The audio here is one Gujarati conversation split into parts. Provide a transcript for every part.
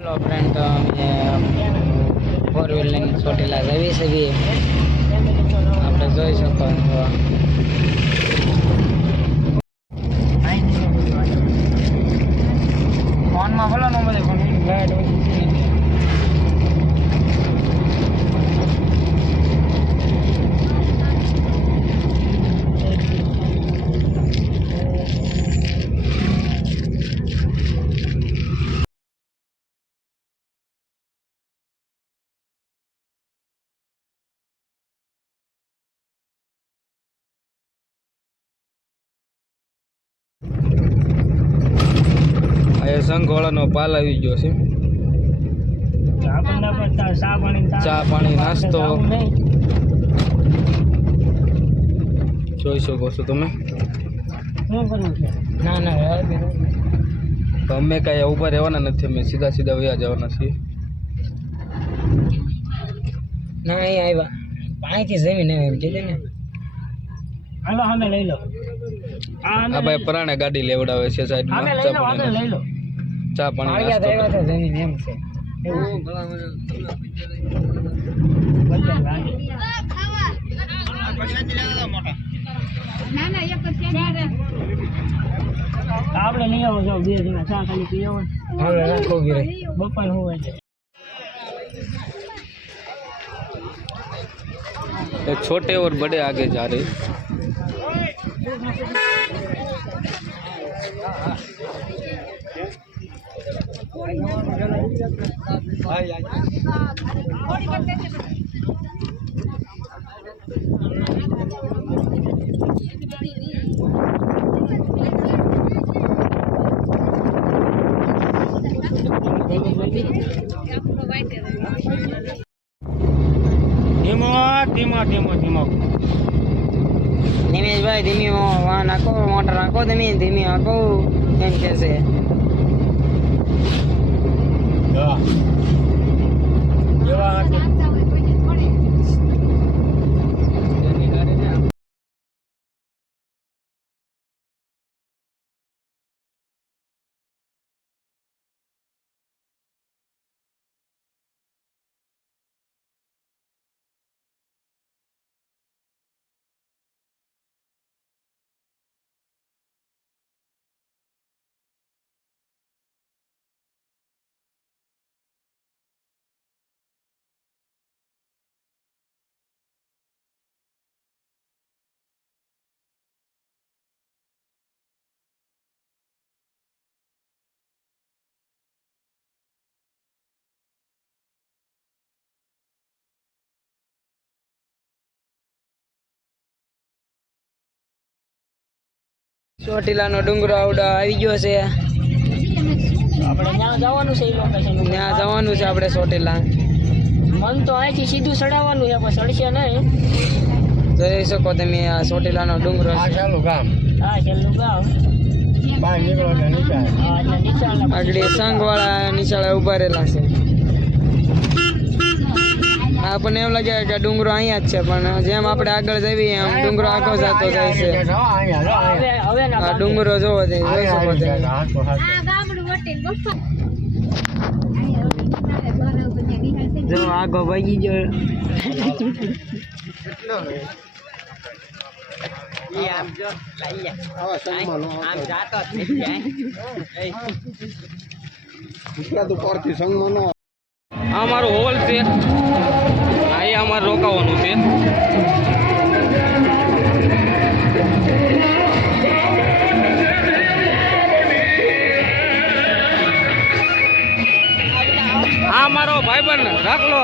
हेलो फ्रेंड, तो मैं 4 व्हील લઈને ચોટીલા જવી છે આપણે જોઈ શકો છો। ફોનમાં ભલો નો મળે પણ લાઈટ ઓછી છે। સંઘવાળાનો પાલ આવી ગયો છે। ચા પાણી નાસ્તો જોઈ શકો છો તમે। તો અમે કઈ ઉભા રહેવાના નથી, અમે સીધા સીધા વયા જવાના છીએ। ના અહીં આવ્યા પાણીથી જમીને એમ કીધે ને હાલો સામે લઈ લો। આ ભાઈ પરાણે ગાડી લેવડાવે છે સાઈડમાં। ચા પાણી નાસ્તો જમીને એમ છે। આપણે લઈ આવો છો બે જણા ચા ખાલી પી આવો હવે રાખો ગીરે બપોર હોય છે। छोटे और बड़े आगे जा रहे। निमेश भाई धीमी वहाँ नाको मोटर नाको धीमी आको एम कैसे ચોટીલાનો ડુંગરો આવડો આવી ગયો છે। આપણે ત્યાં જવાનું છે, એ લોકેશન ત્યાં જવાનું છે આપણે ચોટીલા। મન તો અહીંથી સીધું ચડાવવાનું છે પણ ચડશે નહીં। જોઈ શકો તમે આ ચોટીલાનો ડુંગરો છે। છેલ્લું ગામ, હા છેલ્લું ગામ બહાર નીકળો એટલે નીચાળ, હા એટલે નીચાળ આગળ સંઘવાળા નીચાળે ઉભા રહેલા છે। આપણને એમ લાગે કે ડુંગરો અહીંયા જ છે પણ જેમ આપણે આગળ જઈએ એમ ડુંગરો આખો જતો જાય છે। આ ડુંગરો જોવો જોઈ શકો જો આગો ભાગી ગયો આ મારો હોલ છે, અહીંયા અમારે રોકાવાનું છે। આ મારો ભાઈબંધ રાખ લો।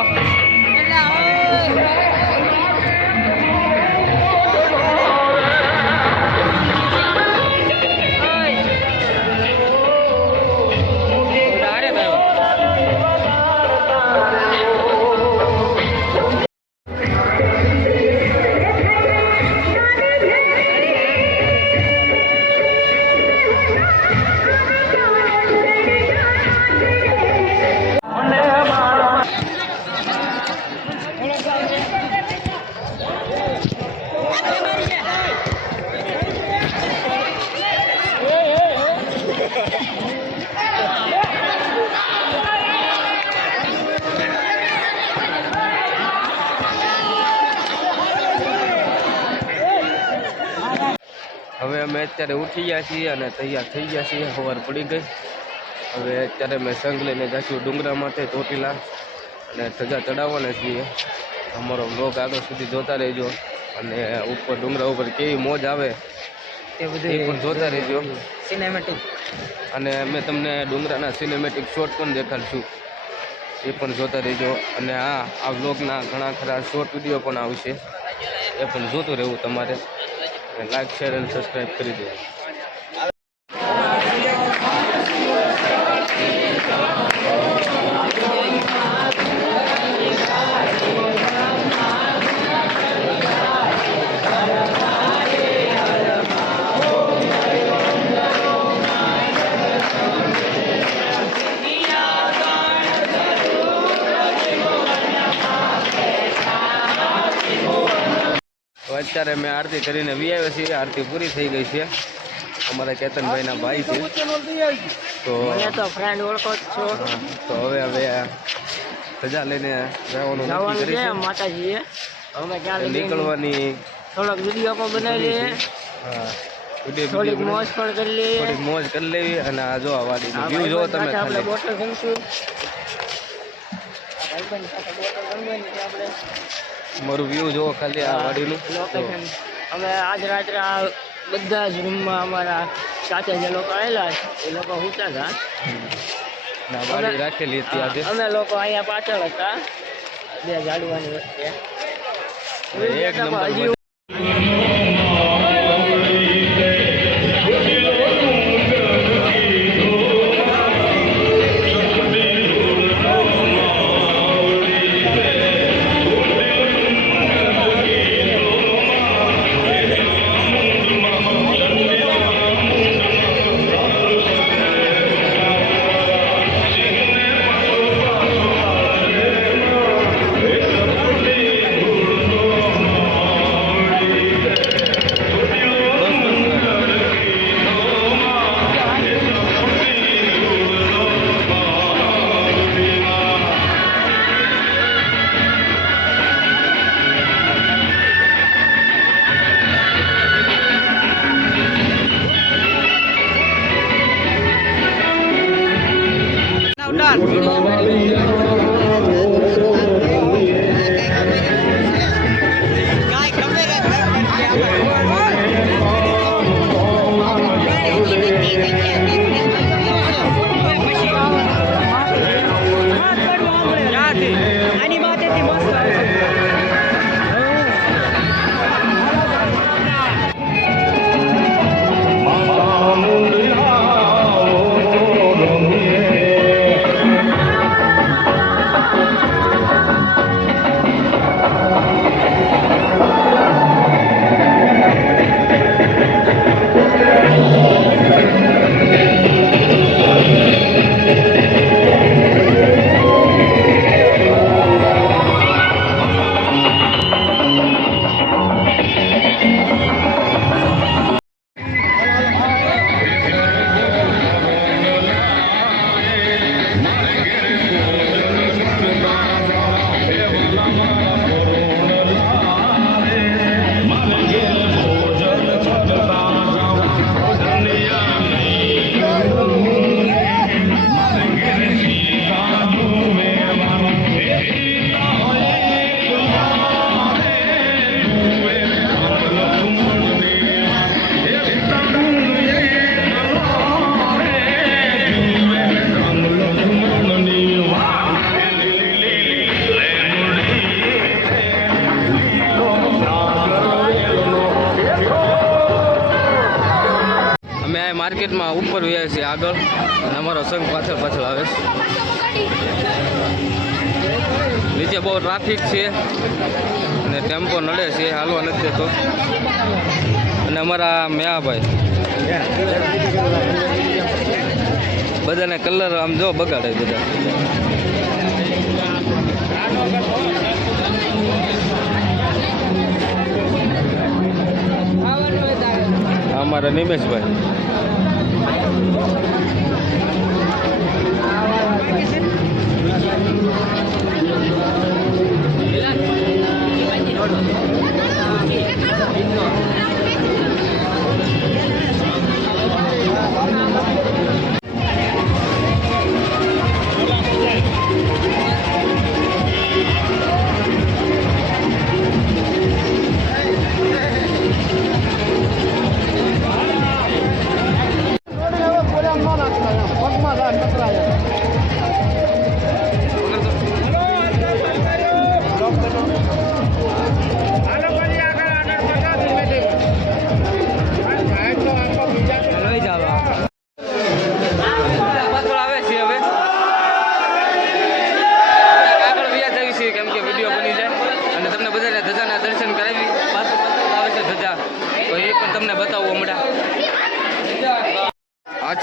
અત્યારે ઉઠી ગયા છીએ અને તૈયાર થઈ ગયા છીએ. સવાર પડી ગઈ. હવે અત્યારે મેં સંઘ લઈને જઈશું ડુંગરા માટે ચોટીલા અને ધજા ચડાવવાના છીએ. અમારો બ્લોગ આગળ સુધી જોતા રહેજો અને ઉપર ડુંગરા ઉપર કેવી મોજ આવે એ પણ જોતા રહેજો. સિનેમેટિક અને અમે તમને ડુંગરાના સિનેમેટિક શોટ પણ દેખાડશું, એ પણ જોતા રહેજો. અને આ બ્લોગના ઘણા ખરા શોર્ટ વિડીયો પણ આવશે, એ પણ જોતું રહેવું તમારે. લાઈક શેર અને સબસ્ક્રાઈબ કરી દો. અત્યારે મેં આરતી કરીને આવ્યા છીએ. આરતી પૂરી થઈ ગઈ છે. અમારા કેતનભાઈના ભાઈ છે. તો ફ્રેન્ડ ઓળખો છો. તો હવે સજા લઈને જવાનું નક્કી કરીશું માતાજીએ. અમે ક્યાં નીકળવાની થોડોક વિડીયો પણ બનાવી લઈએ. હા, થોડીક મોજ પણ કરી લઈએ. થોડીક મોજ કરી લેવી. અને આ જો આ વાડીનો વ્યૂ જો તમે. આપણે બોટલ જમશું. મારું વ્યૂ જોવો ખાલી આ વાડીનું લોકેશન. અમે આજ રાત્રે આ બધા જ રૂમમાં અમારા સાથે જે લોકો આવેલા એ લોકો સૂતા હતા. વાડી રાખેલી હતી આજે. અમે લોકો અહીંયા પાછળ હતા બે ઝાડવાની વચ્ચે. એક નંબર માર્કેટમાં ઉપર વ્યાય છે આગળ અને અમારો સંઘ પાછળ પાછળ આવે છે. નીચે બહુ ટ્રાફિક છે અને ટેમ્પો નડે છે, હાલવા નથી દેતો. અને અમારા મેયાભાઈ બધાને કલર આમ જો બગાડે બધા. અમારા નિમેશભાઈ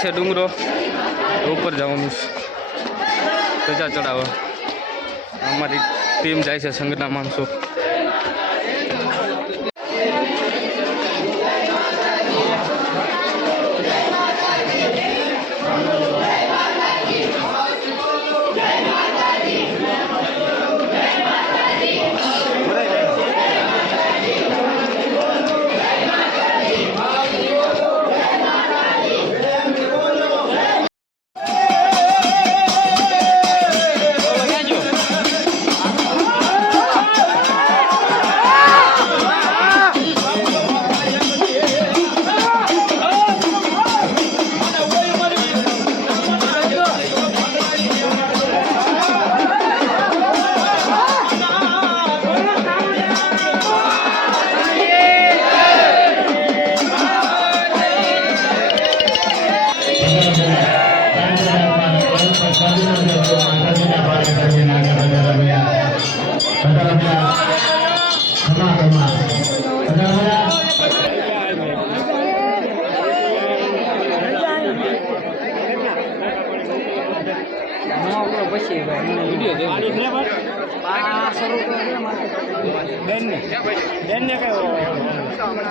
છે ડુંગરો, ઉપર જવાનું છે ધજા ચડાવવા. અમારી ટીમ જાય છે, સંઘના માણસો.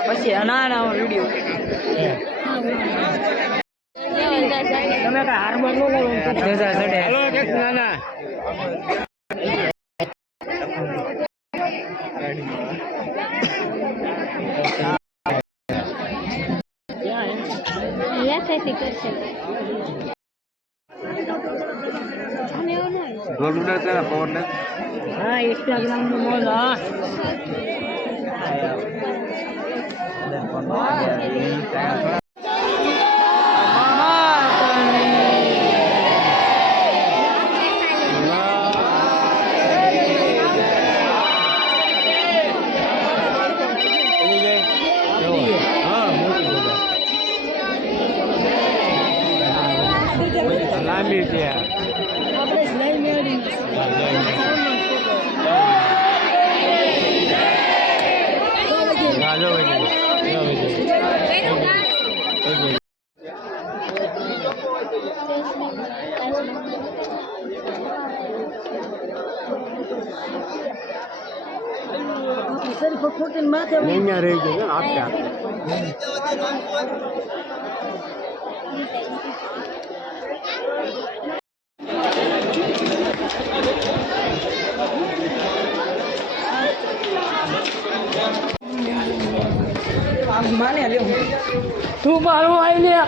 પછી ના ના વિડીયો તમે કઈ હાર્બર નો ના ના हाँ इंस्टाग्राम में मोल रही गई आप क्या माने तू मारो आई लिया